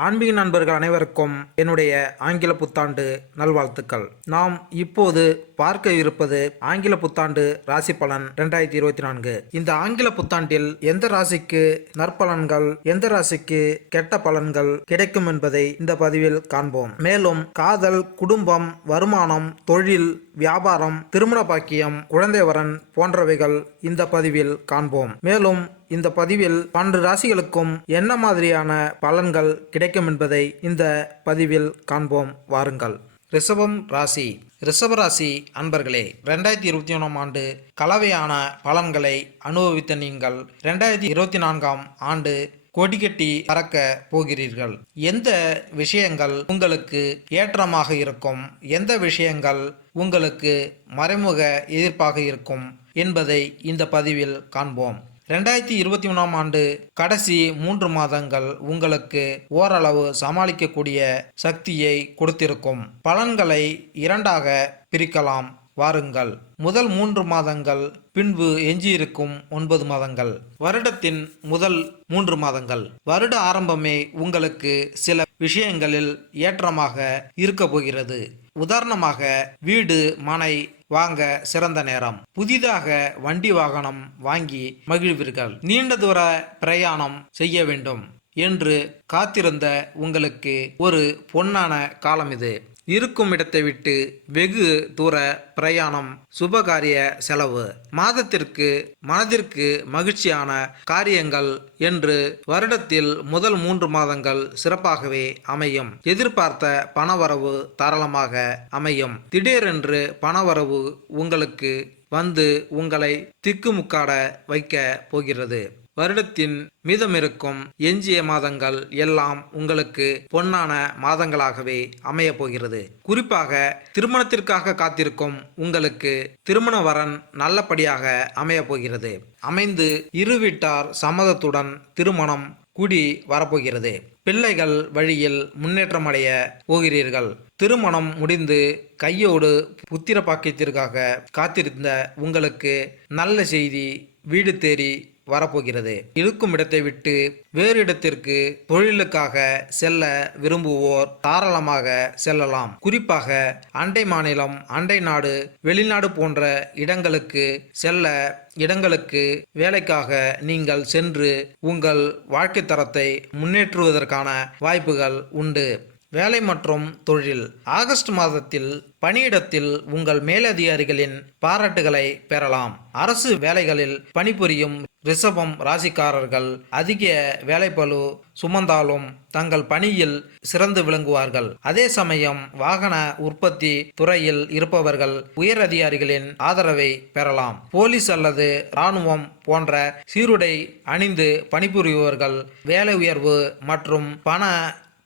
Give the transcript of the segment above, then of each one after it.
ஆன்மீக நண்பர்கள் அனைவருக்கும் என்னுடைய ஆங்கில புத்தாண்டு நல்வாழ்த்துக்கள். நாம் இப்போது பார்க்க இருப்பது ஆங்கில புத்தாண்டு ராசி பலன் 2024. இந்த ஆங்கில புத்தாண்டில் எந்த ராசிக்கு நற்பலன்கள், எந்த ராசிக்கு கெட்ட பலன்கள் கிடைக்கும் என்பதை இந்த பதிவில் காண்போம். மேலும் காதல், குடும்பம், வருமானம், தொழில், வியாபாரம், திருமண பாக்கியம், குழந்தை வரன் போன்றவைகள் இந்த பதிவில் காண்போம். மேலும் இந்த பதிவில் 12 ராசிகளுக்கும் என்ன மாதிரியான பலன்கள் கிடைக்கும் என்பதை இந்த பதிவில் காண்போம். வாருங்கள். ரிஷபம் ராசி. ரிஷப ராசி அன்பர்களே, 2021ஆம் ஆண்டு கலவையான பலன்களை அனுபவித்த நீங்கள் 2024ஆம் ஆண்டு கொடிகட்டி பறக்க போகிறீர்கள். எந்த விஷயங்கள் உங்களுக்கு ஏற்றமாக இருக்கும், எந்த விஷயங்கள் உங்களுக்கு மறைமுக எதிர்ப்பாக இருக்கும் என்பதை இந்த பதிவில் காண்போம். 2021ஆம் ஆண்டு கடைசி 3 மாதங்கள் உங்களுக்கு ஓரளவு சமாளிக்கக்கூடிய சக்தியை கொடுத்திருக்கும். பலன்களை 2ஆக பிரிக்கலாம். வாருங்கள். முதல் 3 மாதங்கள், பின்பு எஞ்சியிருக்கும் 9 மாதங்கள். வருடத்தின் முதல் 3 மாதங்கள். வருட ஆரம்பமே உங்களுக்கு சில விஷயங்களில் ஏற்றமாக இருக்க போகிறது. உதாரணமாக, வீடு, மனை வாங்க சிறந்த நேரம். புதிதாக வண்டி வாகனம் வாங்கி மகிழ்வீர்கள். நீண்ட தூர பிரயாணம் செய்ய வேண்டும் என்று காத்திருந்த உங்களுக்கு ஒரு பொன்னான காலம் இது. இருக்கும் இடத்தை விட்டு வெகு தூர பிரயாணம், சுபகாரிய செலவு, மாதத்திற்கு மனதிற்கு மகிழ்ச்சியான காரியங்கள் என்று வருடத்தில் முதல் 3 மாதங்கள் சிறப்பாகவே அமையும். எதிர்பார்த்த பணவரவு தாராளமாக அமையும். திடீரென்று பணவரவு உங்களுக்கு வந்து உங்களை திக்குமுக்காட வைக்க போகிறது. வருடத்தின் மீதமிருக்கும் எஞ்சிய மாதங்கள் எல்லாம் உங்களுக்கு பொன்னான மாதங்களாகவே அமைய போகிறது. குறிப்பாக திருமணத்திற்காக காத்திருக்கும் உங்களுக்கு திருமண வரன் நல்லபடியாக அமைய போகிறது. அமைந்து இரு வீட்டார் சம்மதத்துடன் திருமணம் கூடி வரப்போகிறது. பிள்ளைகள் வழியில் முன்னேற்றமடைய போகிறீர்கள். திருமணம் முடிந்து கையோடு புத்திர பாக்கியத்திற்காக காத்திருந்த உங்களுக்கு நல்ல செய்தி வீடு தேறி வரப்போகிறது. இருக்கும் இடத்தை விட்டு வேறு இடத்திற்கு தொழிலுக்காக செல்ல விரும்புவோர் தாராளமாக செல்லலாம். குறிப்பாக அண்டை மாநிலம், அண்டை நாடு, வெளிநாடு போன்ற இடங்களுக்கு வேலைக்காக நீங்கள் சென்று உங்கள் வாழ்க்கை தரத்தை முன்னேற்றுவதற்கான வாய்ப்புகள் உண்டு. வேலை மற்றும் தொழில். ஆகஸ்ட் மாதத்தில் பணியிடத்தில் உங்கள் மேலதிகாரிகளின் பாராட்டுகளை பெறலாம். அரசு வேலைகளில் பணிபுரியும் ரிஷபம் ராசிக்காரர்கள் அதிக வேலைப்பளு சுமந்தாலும் தங்கள் பணியில் சிறந்து விளங்குவார்கள். அதே சமயம் வாகன உற்பத்தி துறையில் இருப்பவர்கள் உயர் அதிகாரிகளின் ஆதரவை பெறலாம். போலீஸ் அல்லது இராணுவம் போன்ற சீருடை அணிந்து பணிபுரிபவர்கள் வேலை உயர்வு மற்றும் பண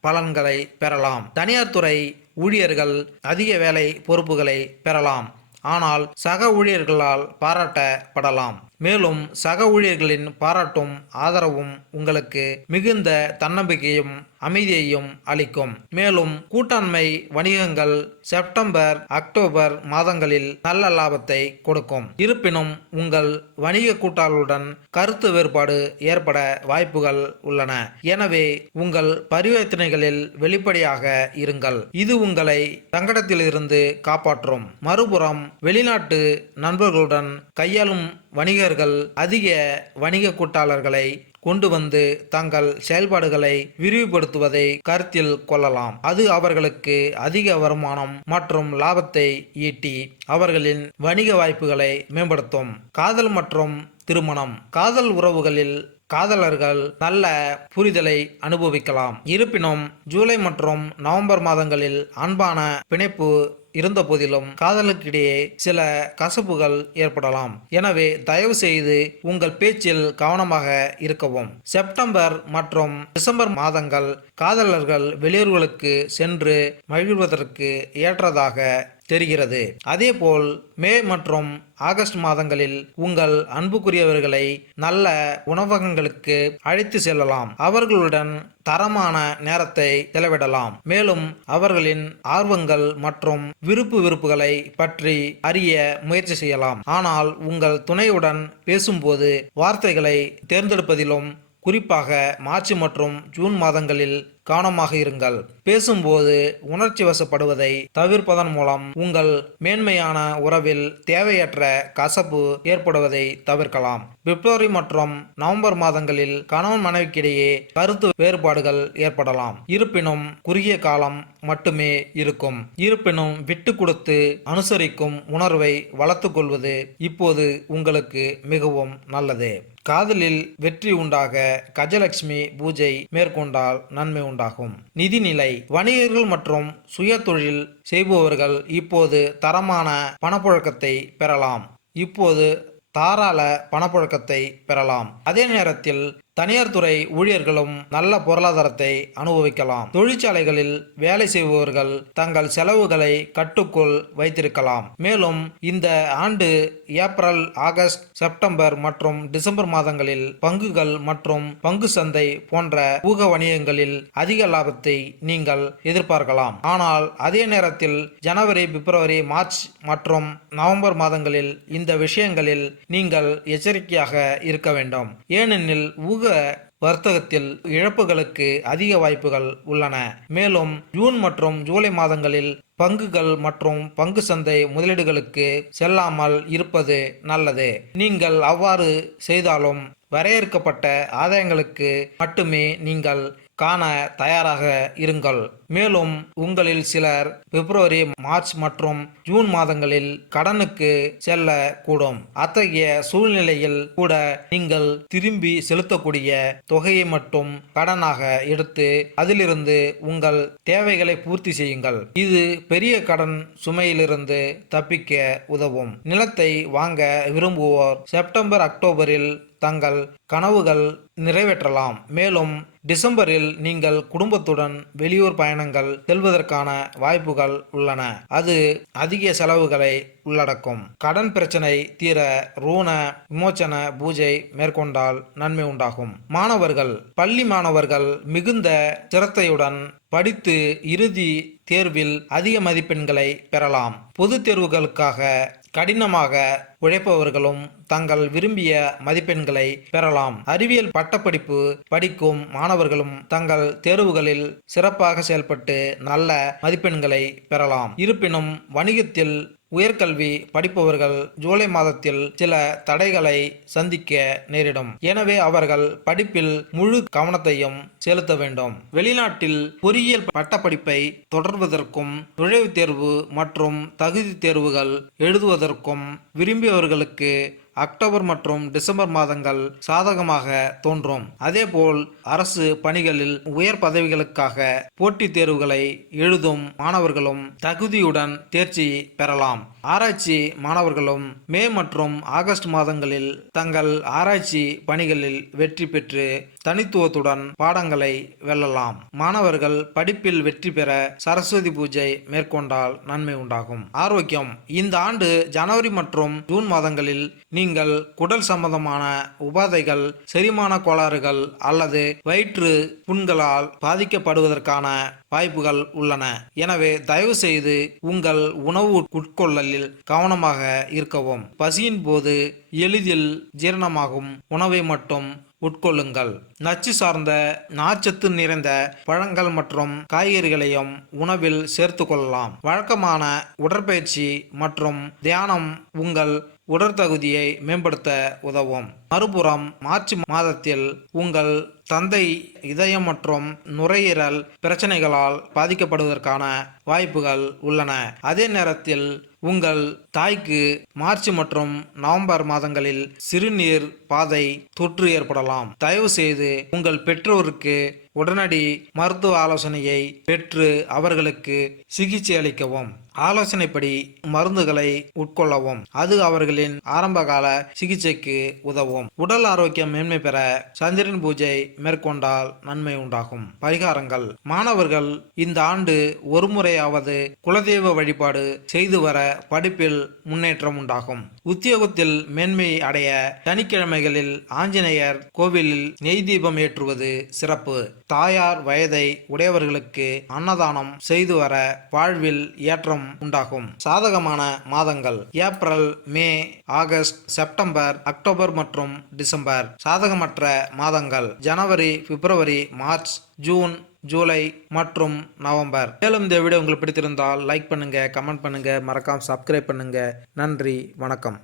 பலன்களை பெறலாம். தனியார் துறை ஊழியர்கள் அதிக வேலை பொறுப்புகளை பெறலாம். ஆனால் சக ஊழியர்களால் பாராட்டப்படலாம். மேலும் சக ஊழியர்களின் பாராட்டும் ஆதரவும் உங்களுக்கு மிகுந்த தன்னம்பிக்கையும் அமைதியையும் அளிக்கும். மேலும் கூட்டாண்மை வணிகங்கள் செப்டம்பர், அக்டோபர் மாதங்களில் நல்ல லாபத்தை கொடுக்கும். இருப்பினும் உங்கள் வணிக கூட்டாளருடன் கருத்து வேறுபாடு ஏற்பட வாய்ப்புகள் உள்ளன. எனவே உங்கள் பரிவர்த்தனைகளில் வெளிப்படையாக இருங்கள். இது உங்களை சங்கடத்திலிருந்து காப்பாற்றும். மறுபுறம் வெளிநாட்டு நண்பர்களுடன் கையாளும் வணிகர்கள் அதிக வணிக கூட்டாளர்களை கொண்டு வந்து தங்கள் செயல்பாடுகளை விரிவுபடுத்துவதை கருத்தில் கொள்ளலாம். அது அவர்களுக்கு அதிக வருமானம் மற்றும் லாபத்தை ஈட்டி அவர்களின் வணிக வாய்ப்புகளை மேம்படுத்தும். காதல் மற்றும் திருமணம். காதல் உறவுகளில் காதலர்கள் நல்ல புரிதலை அனுபவிக்கலாம். இருப்பினும் ஜூலை மற்றும் நவம்பர் மாதங்களில் அன்பான பிணைப்பு இருந்த போதிலும் காதலுக்கிடையே சில கசப்புகள் ஏற்படலாம். எனவே தயவு செய்து உங்கள் பேச்சில் கவனமாக இருக்கவும். செப்டம்பர் மற்றும் டிசம்பர் மாதங்கள் காதலர்கள் வெளியூர்களுக்கு சென்று மகிழ்வதற்கு ஏற்றதாக தெரிகிறது. அதேபோல் மே மற்றும் ஆகஸ்ட் மாதங்களில் உங்கள் அன்புக்குரியவர்களை நல்ல உணவகங்களுக்கு அழைத்து செல்லலாம். அவர்களுடன் தரமான நேரத்தை செலவிடலாம். மேலும் அவர்களின் ஆர்வங்கள் மற்றும் விருப்புகளை பற்றி அறிய முயற்சி செய்யலாம். ஆனால் உங்கள் துணையுடன் பேசும்போது வார்த்தைகளை தேர்ந்தெடுப்பதிலும் குறிப்பாக மார்ச் மற்றும் ஜூன் மாதங்களில் கவனமாக இருங்கள். பேசும்போது உணர்ச்சி வசப்படுவதை தவிர்ப்பதன் மூலம் உங்கள் மேன்மையான உறவில் தேவையற்ற கசப்பு ஏற்படுவதை தவிர்க்கலாம். பிப்ரவரி மற்றும் நவம்பர் மாதங்களில் கணவன் மனைவிக்கிடையே கருத்து வேறுபாடுகள் ஏற்படலாம். இருப்பினும் குறுகிய காலம் மட்டுமே இருக்கும். இருப்பினும் விட்டு கொடுத்து அனுசரிக்கும் உணர்வை வளர்த்துக் கொள்வது இப்போது உங்களுக்கு மிகவும் நல்லது. காதலில் வெற்றி உண்டாக கஜலட்சுமி பூஜை மேற்கொண்டால் நன்மை உண்டாகும். நிதிநிலை: வணிகர்கள் மற்றும் சுய தொழில் செய்பவர்கள் இப்போது தரமான பணப்புழக்கத்தை பெறலாம். அதே நேரத்தில் தனியார் துறை ஊழியர்களும் நல்ல பொருளாதாரத்தை அனுபவிக்கலாம். தொழிற்சாலைகளில் வேலை செய்பவர்கள் தங்கள் செலவுகளை கட்டுக்குள் வைத்திருக்கலாம். மேலும் இந்த ஆண்டு ஏப்ரல், ஆகஸ்ட், செப்டம்பர் மற்றும் டிசம்பர் மாதங்களில் பங்குகள் மற்றும் பங்கு சந்தை போன்ற ஊக வணிகங்களில் அதிக லாபத்தை நீங்கள் எதிர்பார்க்கலாம். ஆனால் அதே நேரத்தில் ஜனவரி, பிப்ரவரி, மார்ச் மற்றும் நவம்பர் மாதங்களில் இந்த விஷயங்களில் நீங்கள் எச்சரிக்கையாக இருக்க வேண்டும். ஏனெனில் ஊக வர்த்தகத்தில் இழப்புகளுக்கு அதிக வாய்ப்புகள் உள்ளன. மேலும் ஜூன் மற்றும் ஜூலை மாதங்களில் பங்குகள் மற்றும் பங்கு சந்தை முதலீடுகளுக்கு செல்லாமல் இருப்பது நல்லது. நீங்கள் அவ்வாறு செய்தாலும் வரையறுக்கப்பட்ட ஆதாயங்களுக்கு மட்டுமே நீங்கள் காண தயாராக இருங்கள். மேலும் உங்களில் சிலர் பிப்ரவரி, மார்ச் மற்றும் ஜூன் மாதங்களில் கடனுக்கு செல்ல கூடும். அத்தகைய சூழ்நிலையில் கூட நீங்கள் திரும்பி செலுத்தக்கூடிய தொகையை மட்டும் கடனாக எடுத்து அதிலிருந்து உங்கள் தேவைகளை பூர்த்தி செய்யுங்கள். இது பெரிய கடன் சுமையிலிருந்து தப்பிக்க உதவும். நிலத்தை வாங்க விரும்புவோர் செப்டம்பர், அக்டோபரில் தங்கள் கனவுகள் நிறைவேற்றலாம். மேலும் டிசம்பரில் நீங்கள் குடும்பத்துடன் வெளியூர் பயணங்கள் செல்வதற்கான வாய்ப்புகள் உள்ளன. அது அதிக செலவுகளை உள்ளடக்கும். கடன் பிரச்சனை தீர ருண விமோச்சன பூஜை மேற்கொண்டால் நன்மை உண்டாகும். மாணவர்கள்: பள்ளி மாணவர்கள் மிகுந்த சிரத்தையுடன் படித்து இறுதி தேர்வில் அதிக மதிப்பெண்களை பெறலாம். பொது தேர்வுகளுக்காக கடினமாக உழைப்பவர்களும் தங்கள் விரும்பிய மதிப்பெண்களை பெறலாம். அறிவியல் பட்டப்படிப்பு படிக்கும் மாணவர்களும் தங்கள் தேர்வுகளில் சிறப்பாக செயல்பட்டு நல்ல மதிப்பெண்களை பெறலாம். இருப்பினும் வணிகத்தில் உயர்கல்வி படிப்பவர்கள் ஜூலை மாதத்தில் சில தடைகளை சந்திக்க நேரிடும். எனவே அவர்கள் படிப்பில் முழு கவனத்தையும் செலுத்த வேண்டும். வெளிநாட்டில் பொறியியல் பட்டப்படிப்பை தொடர்வதற்கும் நுழைவுத் தேர்வு மற்றும் தகுதி தேர்வுகள் எழுதுவதற்கும் விரும்பியவர்களுக்கு அக்டோபர் மற்றும் டிசம்பர் மாதங்கள் சாதகமாக தோன்றும். அதேபோல் அரசு பணிகளில் உயர் பதவிகளுக்காக போட்டித் தேர்வுகளை எழுதும் மாணவர்களும் தகுதியுடன் தேர்ச்சி பெறலாம். ஆராய்ச்சி மாணவர்களும் மே மற்றும் ஆகஸ்ட் மாதங்களில் தங்கள் ஆராய்ச்சி பணிகளில் வெற்றி பெற்று தனித்துவத்துடன் பாடங்களை வெல்லலாம். மாணவர்கள் படிப்பில் வெற்றி பெற சரஸ்வதி பூஜை மேற்கொண்டால் நன்மை உண்டாகும். ஆரோக்கியம்: இந்த ஆண்டு ஜனவரி மற்றும் ஜூன் மாதங்களில் நீங்கள் குடல் சம்பந்தமான உபாதைகள், செரிமான கோளாறுகள் அல்லது வயிற்று புண்களால் பாதிக்கப்படுவதற்கான வாய்ப்புகள் உள்ளன. எனவே தயவு செய்து உங்கள் உணவு உட்கொள்ளலில் கவனமாக இருக்கவும். பசியின் போது எளிதில் ஜீரணமாகும் உணவை மட்டும் உட்கொள்ளுங்கள். நச்சு சார்ந்த நார்ச்சத்து நிறைந்த பழங்கள் மற்றும் காய்கறிகளையும் உணவில் சேர்த்து கொள்ளலாம். வழக்கமான உடற்பயிற்சி மற்றும் தியானம் உங்கள் உடற்தகுதியை மேம்படுத்த உதவும். மறுபுறம் மார்ச் மாதத்தில் உங்கள் தந்தை இதயம் மற்றும் நுரையீரல் பிரச்சனைகளால் பாதிக்கப்படுவதற்கான வாய்ப்புகள் உள்ளன. அதே நேரத்தில் உங்கள் தாய்க்கு மார்ச் மற்றும் நவம்பர் மாதங்களில் சிறுநீர் பாதை தொற்று ஏற்படலாம். தயவு செய்து உங்கள் பெற்றோருக்கு உடனடி மருத்துவ ஆலோசனையை பெற்று அவர்களுக்கு சிகிச்சை அளிக்கவும். ஆலோசனைப்படி மருந்துகளை உட்கொள்ளவும். அது அவர்களின் ஆரம்பகால சிகிச்சைக்கு உதவும். உடல் ஆரோக்கியம் மேன்மை பெற சந்திரன் பூஜை மேற்கொண்டால் நன்மை உண்டாகும். பரிகாரங்கள்: மாணவர்கள் இந்த ஆண்டு ஒருமுறையாவது குலதெய்வ வழிபாடு செய்து வர படிப்பில் முன்னேற்றம் உண்டாகும். உத்தியோகத்தில் மேன்மை அடைய சனிக்கிழமைகளில் ஆஞ்சநேயர் கோவிலில் நெய் தீபம் ஏற்றுவது சிறப்பு. தாயார் வயதை உடையவர்களுக்கு அன்னதானம் செய்து வர வாழ்வில் ஏற்றம் உண்டாகும். சாதகமான மாதங்கள்: ஏப்ரல், மே, ஆகஸ்ட், செப்டம்பர், அக்டோபர் மற்றும் டிசம்பர். சாதகமற்ற மாதங்கள்: ஜனவரி, பிப்ரவரி, மார்ச், ஜூன், ஜூலை மற்றும் நவம்பர். மேலும் இந்த வீடியோ உங்களுக்கு பிடித்திருந்தால் லைக் பண்ணுங்க, கமெண்ட் பண்ணுங்க, மறக்காம சப்ஸ்கிரைப் பண்ணுங்க. நன்றி, வணக்கம்.